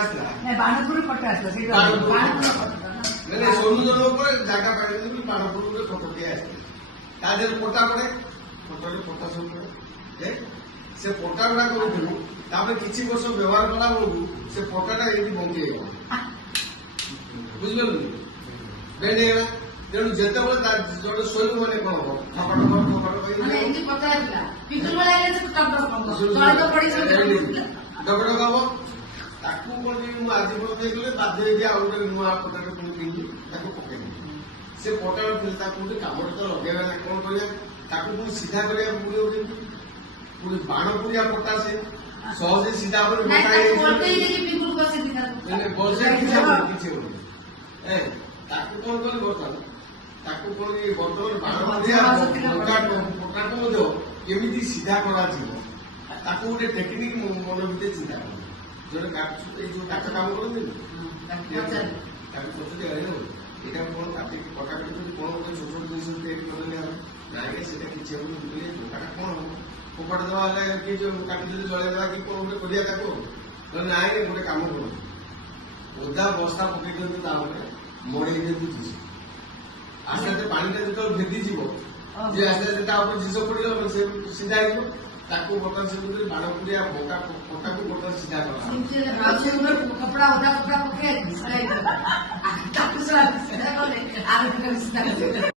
আসলা ବାଣପୁର ଫଟୋ ଆସିଲା ସେଇଟା ମାନେ ସୋନୁଜନ ଉପରେ ଜାଗା ପାଇଲେ ବାଣପୁର ଗୋଟେ ଫଟୋ ଦିଆ ଆସିଥିଲା ତା ଦେହରେ ପଟା ପଡେ ଫଟୋରେ ପଟା ସବୁ ପଡେ ସେ ପଟା ଗୁଡା କରୁଥିଲୁ ତାପରେ କିଛି ବର୍ଷ ବ୍ୟବହାର କଲା ବେଳକୁ ସେ ପଟାଟା ଏମିତି ବଞ୍ଚି ହେଇଗଲା ବୁଝିପାରିଲୁ ବେଣ୍ଡ ହେଇଗଲା ତେଣୁ ଯେତେବେଳେ ଜଣେ ଶୋଇବ ମାନେ କଣ ହବ ଥପାଟ ଡକଡକ ହବ ତାକୁ କଣ ମୁଁ ଆଜି ପର୍ଯ୍ୟନ୍ତ ହେଇଗଲେ ବାଧ୍ୟ ହେଇକି ଆଉ ଗୋଟେ ନୂଆ ପଟାଟେ ପୁଣି କିଣିଲି ତାକୁ ପକେଇଲି ସେ ପଟାଟା ଥିଲେ ତାକୁ ଗୋଟେ କାମରେ ତ ଲଗେଇବା ନା କଣ କରିବା ତାକୁ ପୁଣି ସିଧା କରିବାକୁ ପଡିବ କେମିତି ପୁଣି ବାଣ ପୁରିଆ ପଟା ସେ ସହଜେ ସିଧା ଉପରେ କିଛି ହବନି ତାକୁ କଣ କଲି ବର୍ତ୍ତମାନ ତାକୁ କଣ ବର୍ତ୍ତମାନ ବାଣ ପୁରିଆ ପଟାକୁ ମଧ୍ୟ କେମିତି ସିଧା କରାଯିବ ତାକୁ ଗୋଟେ ଟେକ୍ନିକ ମନ ଭିତରେ ଚିନ୍ତା କର ଜଣେ ଏଇ ଯୋଉ କାଠ କାମ କରନ୍ତି ତାକୁ ପଚାରି ଏଇଟା କଣ କାଟିକି ପଟା କାଟୁଛନ୍ତି କଣ ଗୋଟେ ଛୋଟ ଛୋଟ ଜିନିଷ ତିଆରି କଲେ ନାଇଁ ସେଟା କିଛି ହବନି ବୁଝିଲେ ପଟାଟା କଣ ହବ ଫୋପାଡ଼ି ଦେବା ହେଲେ କି ଯୋଉ କାଟି ଯଦି ଜଳେଇ ଦେବା କି କଣ ଗୋଟେ କରିବା ତାକୁ ନାଇଁ ଗୋଟେ କାମ କରନ୍ତୁ ଓଦା ବସ୍ତା ପକେଇ ଦିଅନ୍ତୁ ତା ଉପରେ ମଡେଇ ଦିଅନ୍ତୁ ଜିନିଷ ଆସ୍ତେ ଆସ୍ତେ ପାଣିଟା ଯେତେବେଳେ ଭେଦିଯିବ ଯେ ଆସ୍ତେ ଆସ୍ତେ ତା ଉପରେ ଜିନିଷ ପଡିଗଲା ସେ ସିଧା ହେଇଯିବ ତାକୁ ବର୍ତ୍ତମାନ ସେ ବାଣ ପୁରିଆ ପଟାକୁ ବର୍ତ୍ତମାନ ସିଧା କପଡା